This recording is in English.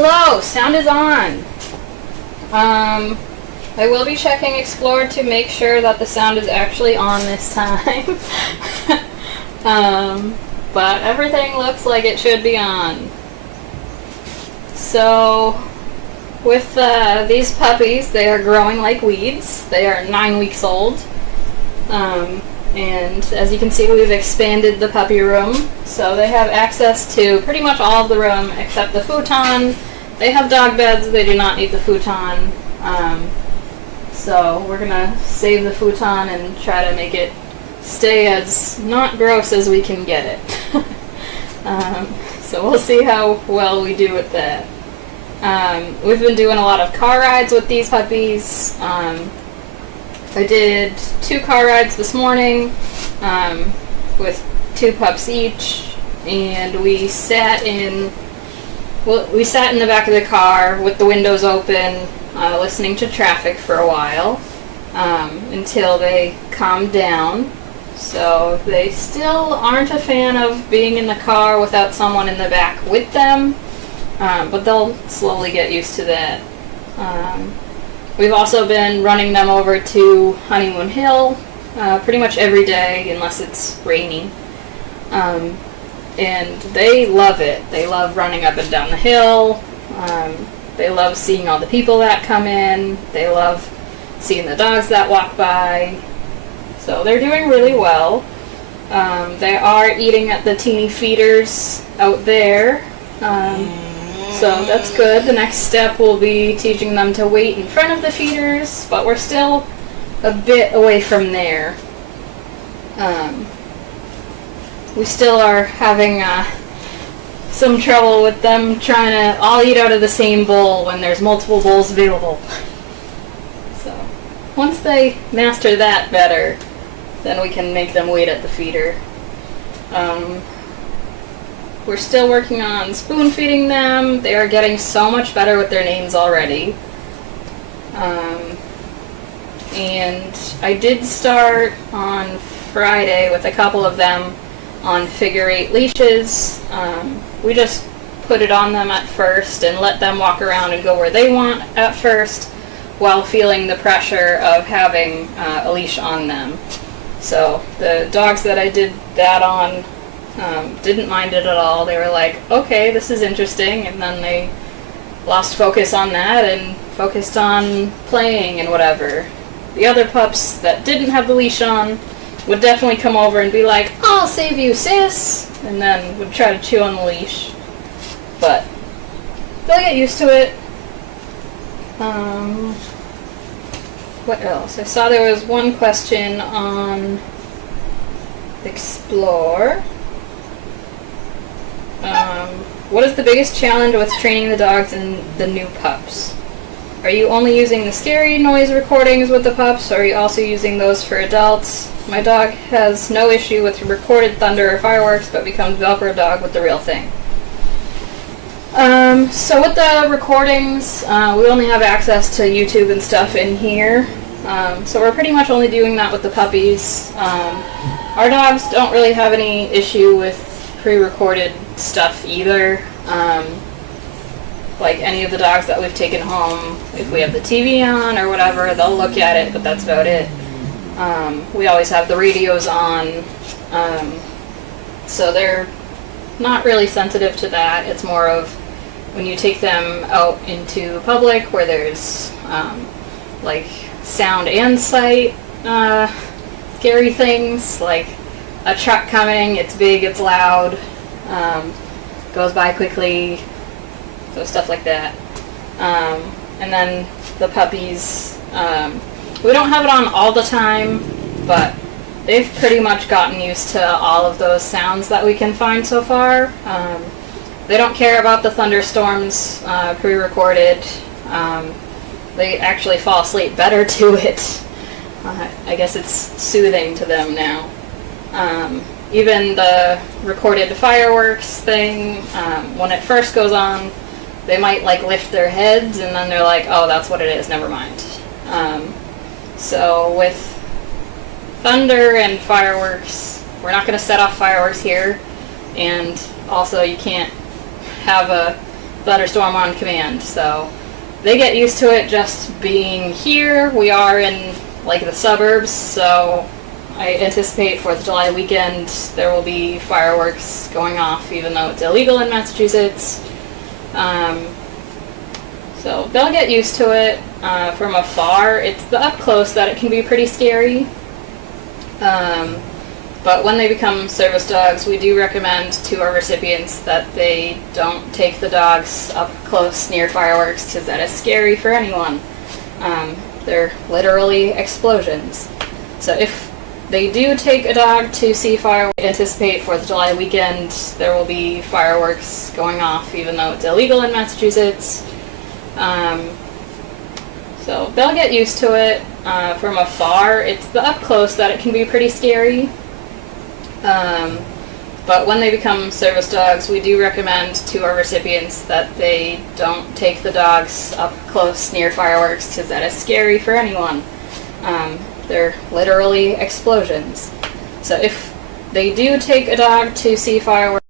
Hello, sound is on. I will be checking Explore to make sure that the sound is actually on this time. But everything looks like it should be on. So, with these puppies, they are growing like weeds. They are 9 weeks old. And as you can see, we've expanded the puppy room. So they have access to pretty much all of the room except the futon. They have dog beds, they do not need the futon. So we're gonna save the futon and try to make it stay as not gross as we can get it. So we'll see how well we do with that. We've been doing a lot of car rides with these puppies. I did 2 car rides this morning with 2 pups each, and we sat in the back of the car with the windows open, listening to traffic for a while until they calmed down. So they still aren't a fan of being in the car without someone in the back with them, but they'll slowly get used to that. We've also been running them over to Honeymoon Hill pretty much every day unless it's raining. And they love it. They love running up and down the hill. They love seeing all the people that come in. They love seeing the dogs that walk by. So they're doing really well. They are eating at the teeny feeders out there. So that's good. The next step will be teaching them to wait in front of the feeders, but we're still a bit away from there. We still are having some trouble with them trying to all eat out of the same bowl when there's multiple bowls available. So once they master that better, then we can make them wait at the feeder. We're still working on spoon feeding them. They are getting so much better with their names already. And I did start on Friday with a couple of them on figure-8 leashes. We just put it on them at first and let them walk around and go where they want at first while feeling the pressure of having a leash on them. So the dogs that I did that on didn't mind it at all. They were like, okay, this is interesting, and then they lost focus on that and focused on playing and whatever. The other pups that didn't have the leash on would definitely come over and be like, I'll save you, sis, and then would try to chew on the leash. But they'll get used to it. What else? I saw there was one question on Explore. What is the biggest challenge with training the dogs and the new pups? Are you only using the scary noise recordings with the pups, or are you also using those for adults? My dog has no issue with recorded thunder or fireworks, but becomes Velcro dog with the real thing. So with the recordings, we only have access to YouTube and stuff in here. So we're pretty much only doing that with the puppies. Our dogs don't really have any issue with pre-recorded stuff either. Like any of the dogs that we've taken home, if we have the TV on or whatever, they'll look at it, but that's about it. We always have the radios on, so they're not really sensitive to that. It's more of when you take them out into public where there's like sound and sight scary things, like a truck coming, it's big, it's loud, goes by quickly, so stuff like that. And then the puppies, we don't have it on all the time, but they've pretty much gotten used to all of those sounds that we can find so far. They don't care about the thunderstorms pre-recorded. They actually fall asleep better to it. I guess it's soothing to them now. Even the recorded fireworks thing, when it first goes on, they might like lift their heads and then they're like, oh, that's what it is, never mind. So with thunder and fireworks, we're not going to set off fireworks here, and also you can't have thunderstorm on command. So they get used to it just being here. We are in like the suburbs, so I anticipate 4th of July weekend there will be fireworks going off, even though it's illegal in Massachusetts. So they'll get used to it from afar. It's the up close that it can be pretty scary. But when they become service dogs, we do recommend to our recipients that they don't take the dogs up close near fireworks, because that is scary for anyone. They're literally explosions. So if they do take a dog to see fireworks, anticipate 4th of July weekend there will be fireworks going off, even though it's illegal in Massachusetts. So they'll get used to it from afar. It's the up close that it can be pretty scary. But when they become service dogs, we do recommend to our recipients that they don't take the dogs up close near fireworks, because that is scary for anyone. They're literally explosions. So if they do take a dog to see fireworks,